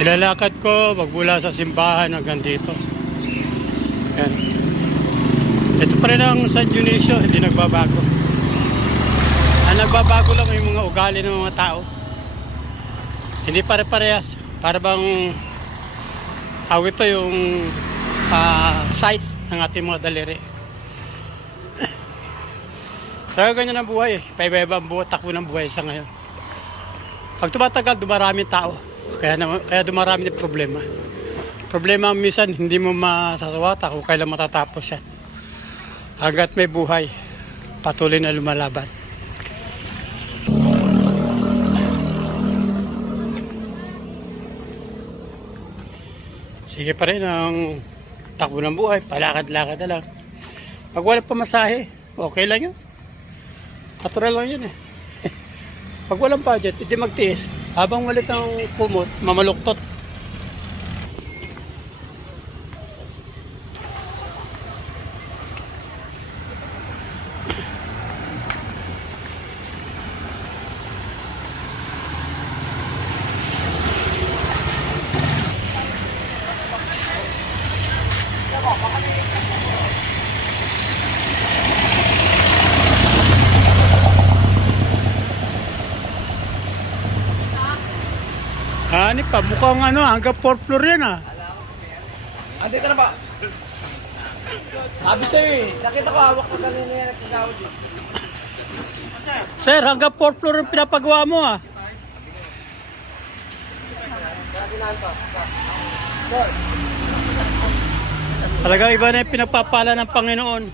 Nilalakad ko magmula sa simbahan hanggang dito. Yan. Ito pa rin ang San Dionisio, hindi nagbabago. Ang nagbabago lang yung mga ugali ng mga tao. Hindi pare-parehas. Para bang tawag ito yung ah, size ng ating mga daliri. Talaga ganyan ang buhay eh. Paiba-iba ang buhay, takbo ng buhay sa ngayon. Pag tumatagal, dumarami tao. Kaya, naman, kaya dumarami din problema. Problema minsan, hindi mo masasawata kung kailan matatapos yan. Hanggat may buhay, patuloy na lumalaban. Sige pa rin ang takbo ng buhay, palakad-lakad na lang. Pag walang pamasahe, okay lang yun. Natural lang yun eh. Pag walang budget, hindi magtiis. Habang malit ang kumot, mamaluktot. Hani pa, mukhang ano, hanggang 4th floor yan ah. Andito na ba? Sabi sa'yo eh. Nakita ko hawak ko kanina yan. Nagkakawad eh. Sir, hanggang 4th floor ang pinapagawa mo ah. Talagang iba na yung pinapapala ng Panginoon.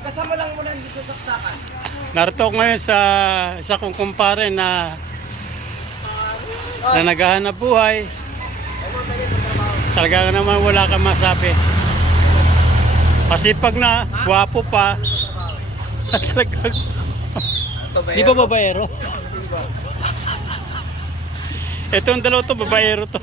Kasama lang muna hindi sa saksakan. Narito ngayon sa isa kong kumpare na na naghahanap buhay. Talaga naman wala kang masabi. Masipag na, gwapo pa. Talagang, di ba babaero? Itong dalawa to, babaero to.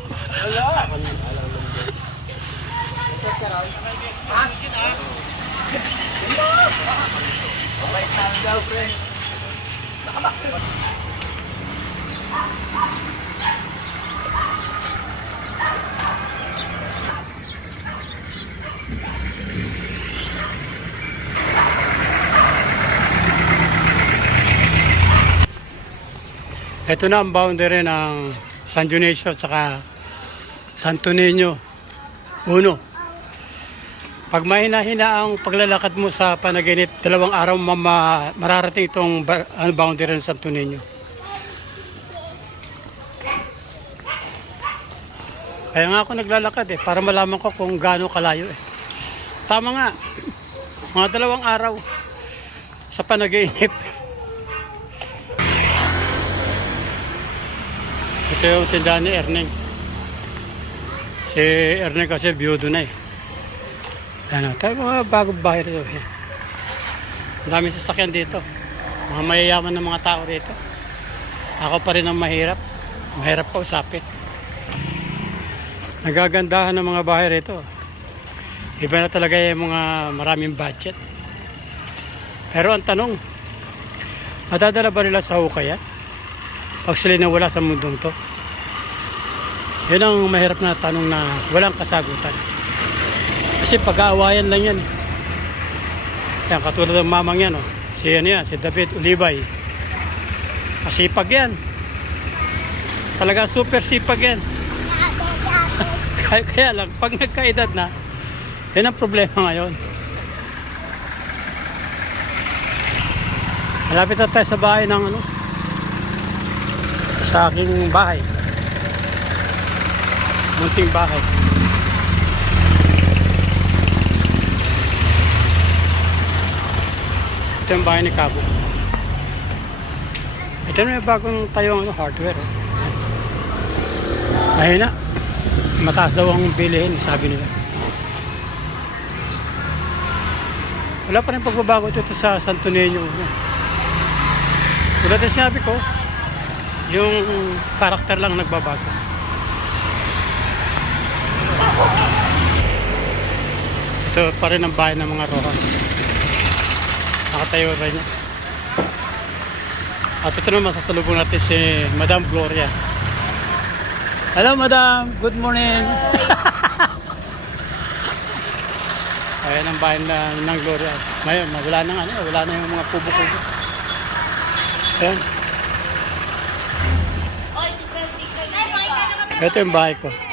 Ito na ang boundary ng San Dionisio at saka Santo Niño. Uno. Pag mahina-hina ang paglalakad mo sa panaginip, dalawang araw mama, mararating itong ano, boundary ng Santo Niño. Kaya nga ako naglalakad eh, para malaman ko kung gaano kalayo eh. Tama nga, mga dalawang araw sa panaginip. Ito yung tindahan ni Erneng. Si Erneng kasi biyudo na eh. Ano, tayo mga bagong bahay rito. eh. Ang dami sasakyan dito. Mga mayayaman ng mga tao dito. Ako pa rin ang mahirap. Mahirap pa usapin. Nagagandahan ng mga bahay rito. Iba na talaga yung mga maraming budget. Pero ang tanong, madadala ba nila sa hukay yan? pag sila nawala sa mundong to? Yun ang mahirap na tanong na walang kasagutan. Kasi pag-aawayan lang yan. Yan, katulad ng mamang yan, oh. si, ano yan, si David Olivay. Masipag yan. Talaga super sipag yan. kaya, kaya lang, pag nagkaedad na, yan ang problema ngayon. Malapit na tayo sa bahay ng ano, sa aking bahay. Munting bahay. Ito yung bahay ni Cabo. Ito may bagong tayong ano, hardware. Oh. Ayun na. Mataas daw ang bilihin, sabi nila. Wala pa rin pagbabago dito sa Santo Niño. Tulad na sinabi ko, yung karakter lang nagbabago. Ito pa rin ang bahay ng mga Rojas. Nakatayo rin niya. At ito naman sasalubong natin si Madam Gloria. Hello, madam. Good morning. Ayan ang bahay na, ng Gloria. Ngayon, wala nang ano, wala na yung mga kubo-kubo. Ayan. Ito yung bahay ko.